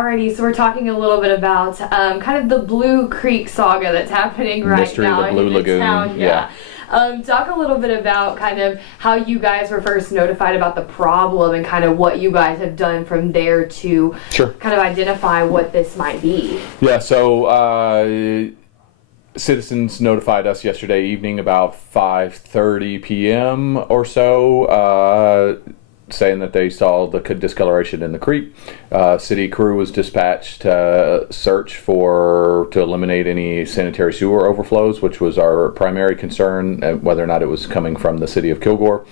Alrighty, so we're talking a little bit about kind of the Blue Creek saga that's happening right Mystery now of the Blue in Lagoon. the town. Yeah. Talk a little bit about kind of how you guys were first notified about the problem and kind of what you guys have done from there to kind of identify what this might be. Yeah, so citizens notified us yesterday evening about 5:30 p.m. or so, saying that they saw the discoloration in the creek. City crew was dispatched to search to eliminate any sanitary sewer overflows, which was our primary concern, whether or not it was coming from the city of Kilgore.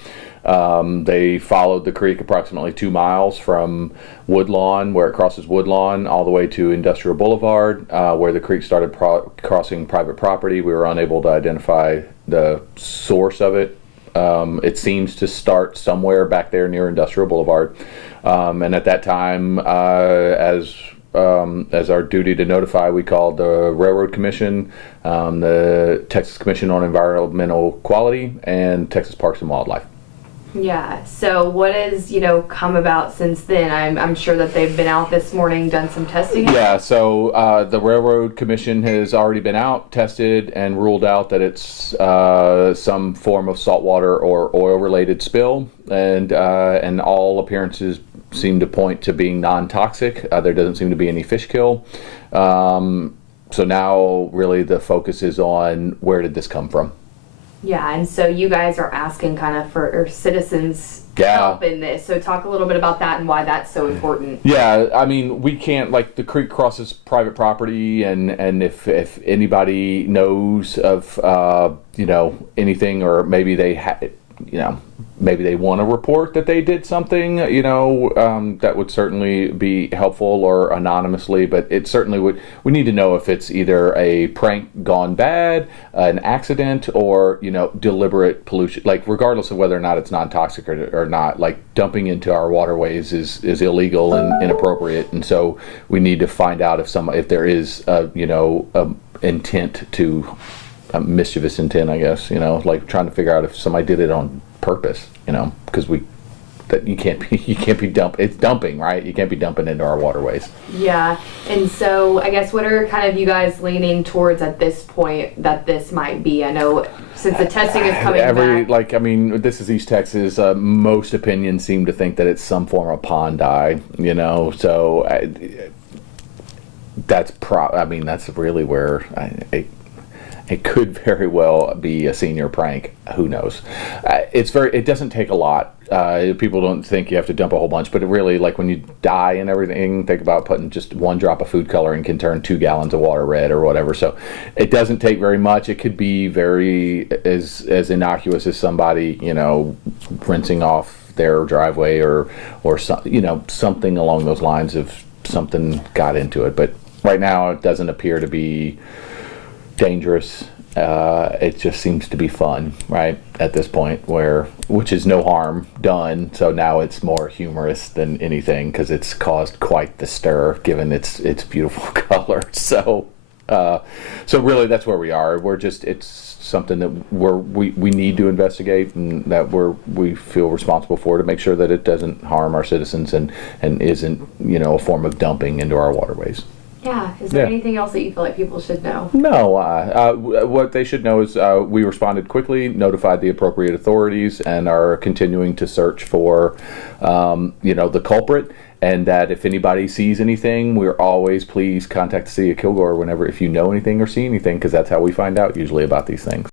They followed the creek approximately 2 miles from Woodlawn, where it crosses Woodlawn, all the way to Industrial Boulevard, where the creek started crossing private property. We were unable to identify the source of it. It seems to start somewhere back there near Industrial Boulevard, and at that time, as our duty to notify, we called the Railroad Commission, the Texas Commission on Environmental Quality, and Texas Parks and Wildlife. Yeah, so what has, come about since then? I'm sure that they've been out this morning, done some testing. Yeah, so the Railroad Commission has already been out, tested, and ruled out that it's some form of saltwater or oil-related spill, and all appearances seem to point to being non-toxic. There doesn't seem to be any fish kill. So now, really, the focus is on where did this come from. Yeah, and so you guys are asking kind of for citizens' help in this. So talk a little bit about that and why that's so important. Yeah, I mean, we can't, the creek crosses private property, and if anybody knows of, anything, or maybe they maybe they want to report that they did something, that would certainly be helpful, or anonymously, but it certainly would. We need to know if it's either a prank gone bad, an accident, or, deliberate pollution, regardless of whether or not it's non-toxic or not, dumping into our waterways is illegal and inappropriate. And so we need to find out if there is, intent to, mischievous intent, I guess, trying to figure out if somebody did it on purpose, because you can't be dumping, right? You can't be dumping into our waterways. Yeah, and so I guess what are kind of you guys leaning towards at this point that this might be? I know since the testing is coming back. This is East Texas. Most opinions seem to think that it's some form of pond dye, so that's really where it could very well be a senior prank. Who knows? It doesn't take a lot. People don't think you have to dump a whole bunch, but it really, when you dye and everything, think about putting just 1 drop of food coloring can turn 2 gallons of water red or whatever. So it doesn't take very much. It could be very as innocuous as somebody, rinsing off their driveway or something along those lines of something got into it. But right now it doesn't appear to be dangerous. It just seems to be fun, right, at this point, which is no harm done. So now it's more humorous than anything, because it's caused quite the stir given its beautiful color. So really that's where we are. It's something that we need to investigate, and that we feel responsible for, to make sure that it doesn't harm our citizens and isn't a form of dumping into our waterways. Yeah. Is there anything else that you feel like people should know? No. What they should know is we responded quickly, notified the appropriate authorities, and are continuing to search for, the culprit. And that if anybody sees anything, please contact the City of Kilgore if you know anything or see anything, because that's how we find out usually about these things.